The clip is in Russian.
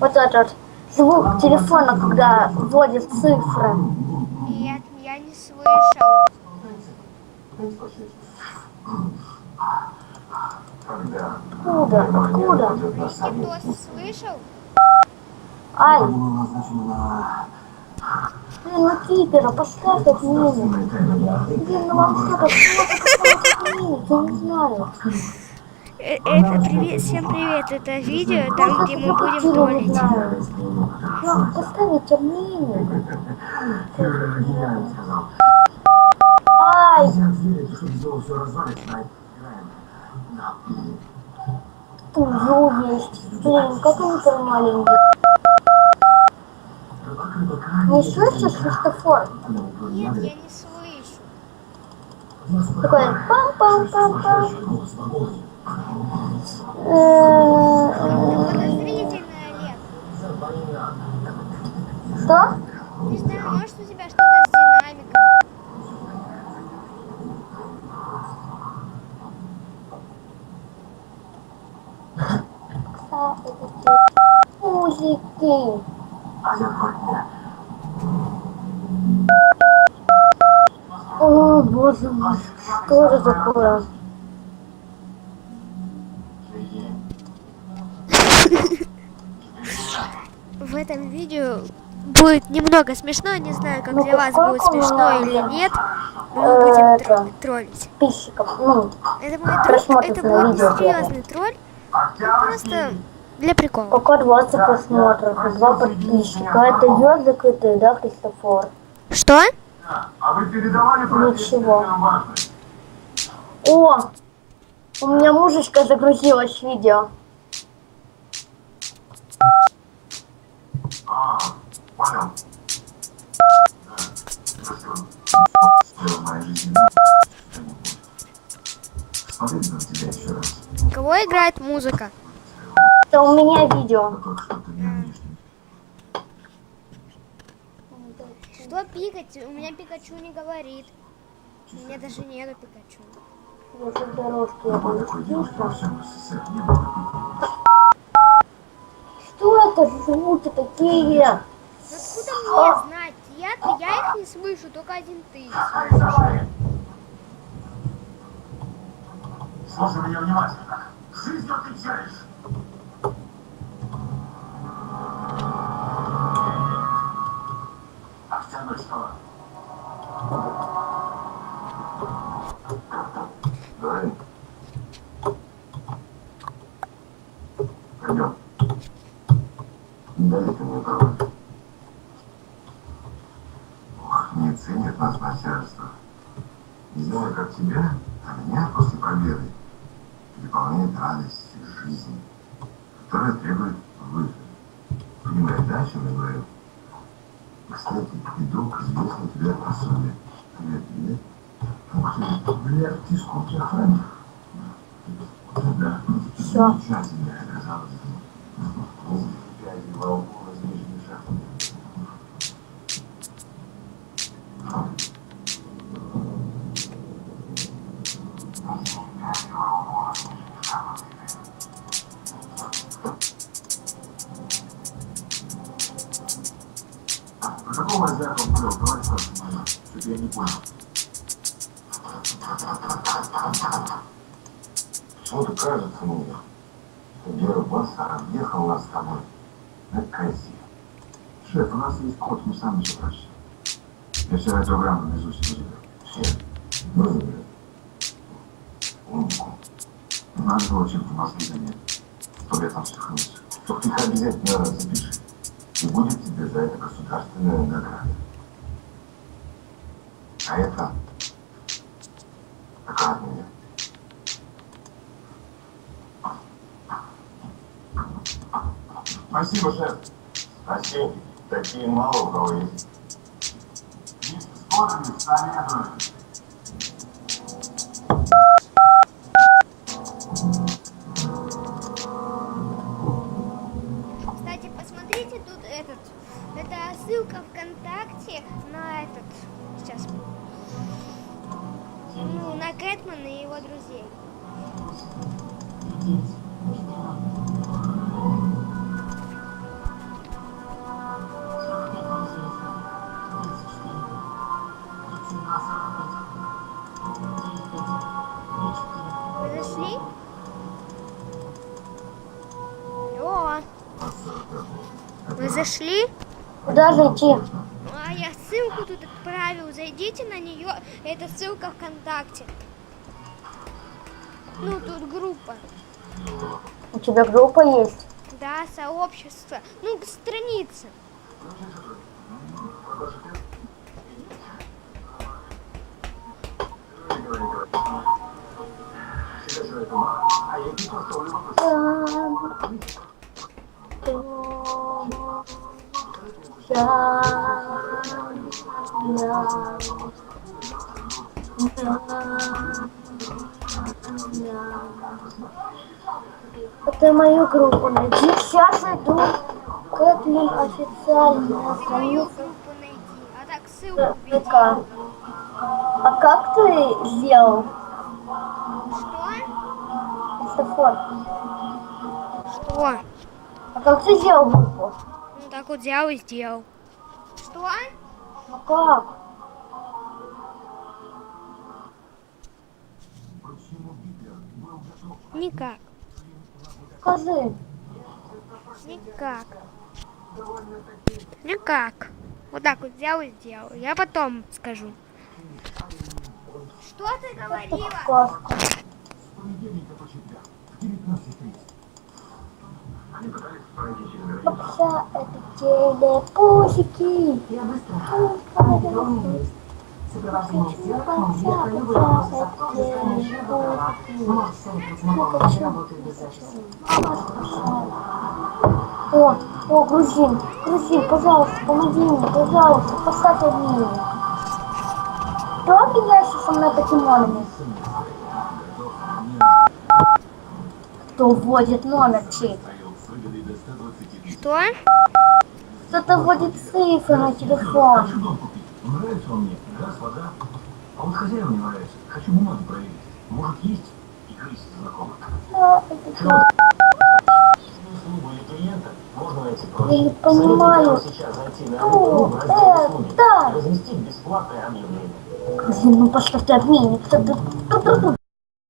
вот этот звук телефона, когда вводит цифры. Нет, я не слышал. Откуда? Откуда? Кто слышал, Ай, блин, ну кипера, поставь так мину. Блин, ну вам что-то что-то я не знаю. Э, Это привет, всем привет, это видео, там где мы будем троллить. Ну, поставите мину. Ай, тут жу есть. Блин, как они там маленькие. Не слышишь, Христофор? Нет, я не слышу. Такой пам-пам-пам-пам. Что? Не знаю, может у тебя что-то с динамиком. Музыки. О, боже мой, что это такое? В этом видео будет немного смешно, не знаю, как для вас будет смешно или нет. но Мы будем Это. тро- троллить. Ну, Это будет, тролль, это будет серьезный тролль. Просто для прикола. пока 20 просмотров и 2 подписчика. Это я закрытый, да, Христофор? Что? Ничего. О, у меня мужечка загрузилась видео. Смотреть на тебя еще раз. Кого играет музыка? Это у меня видео. Что пикать? У меня Пикачу не говорит. У меня даже нету Пикачу. Дорожки. Что это за звуки такие? Ну откуда мне знать? Я, я их не слышу, только один ты слышишь. Слушай меня внимательно. Жизнь отвечаешь. Что? Давай. Пойдем. Далеко не. Ох, не ценят нас начальство. Не знаю, как тебя, а меня после победы переполняет радость жизни, которая требует выхода. Понимаешь, да, о чем я говорю? Кстати, иду к известной тебе особе. Привет, привет. Ух ты, бля, птичку у тебя охранник. Да, Всё. замечательная оказалась. Пять волков из Что-то я не понял. Почему-то кажется с тобой на козе. Шеф, у нас есть код, мы сами все прочтем. Я все радиограммы наизусть. Все. Умнику. Надо было чем-то мозги занять. Сто лет там обязательно запиши. И будет тебе за это государственная награда. А это меня. Спасибо, шеф. Спасибо. Такие мало у кого есть. Есть спорами, советую. Кстати, посмотрите тут этот. Это ссылка ВКонтакте на этот. Сейчас. Ну, на Кэтмана и его друзей. Вы зашли? О! Вы зашли? Куда зайти? А я ссылку тут отправил. Зайдите на нее. Это ссылка ВКонтакте. Ну, тут группа. У тебя группа есть? Да, сообщество. Ну, страница. Это мою группу найди. Сейчас иду. Кэтлин официальная Мою страница группу найди. А так ссылку введи. А как ты сделал? Что? Светофор. Что? А как ты сделал группу? Ну, так вот взял и сделал. Что? Ну как? Никак. Скажи. Никак. Никак. Вот так вот взял и сделал. Я потом скажу. Что ты говорила? Вообще это телепузики. Я быстро. Сопровождение сверху ехали в запуск. Следующая голова. Можете сами посмотреть, я работаю без записи. О, о, грузин, грузин, пожалуйста, помоги мне, пожалуйста, поставь одни. Кто обменяется со мной покемонами? Кто вводит номер чип? Что? Кто-то вводит цифры на телефон. Дом купить. Нравится он мне. Газ, вода. А вот хозяину не нравится. Хочу бумаги проверить. Может, есть и крыси знакомых. Да, это да. Услугу или клиента можно найти Я не понимаю. сейчас зайти на Что это? разместить бесплатное объявление. Грузин, ну поставь ты обменник.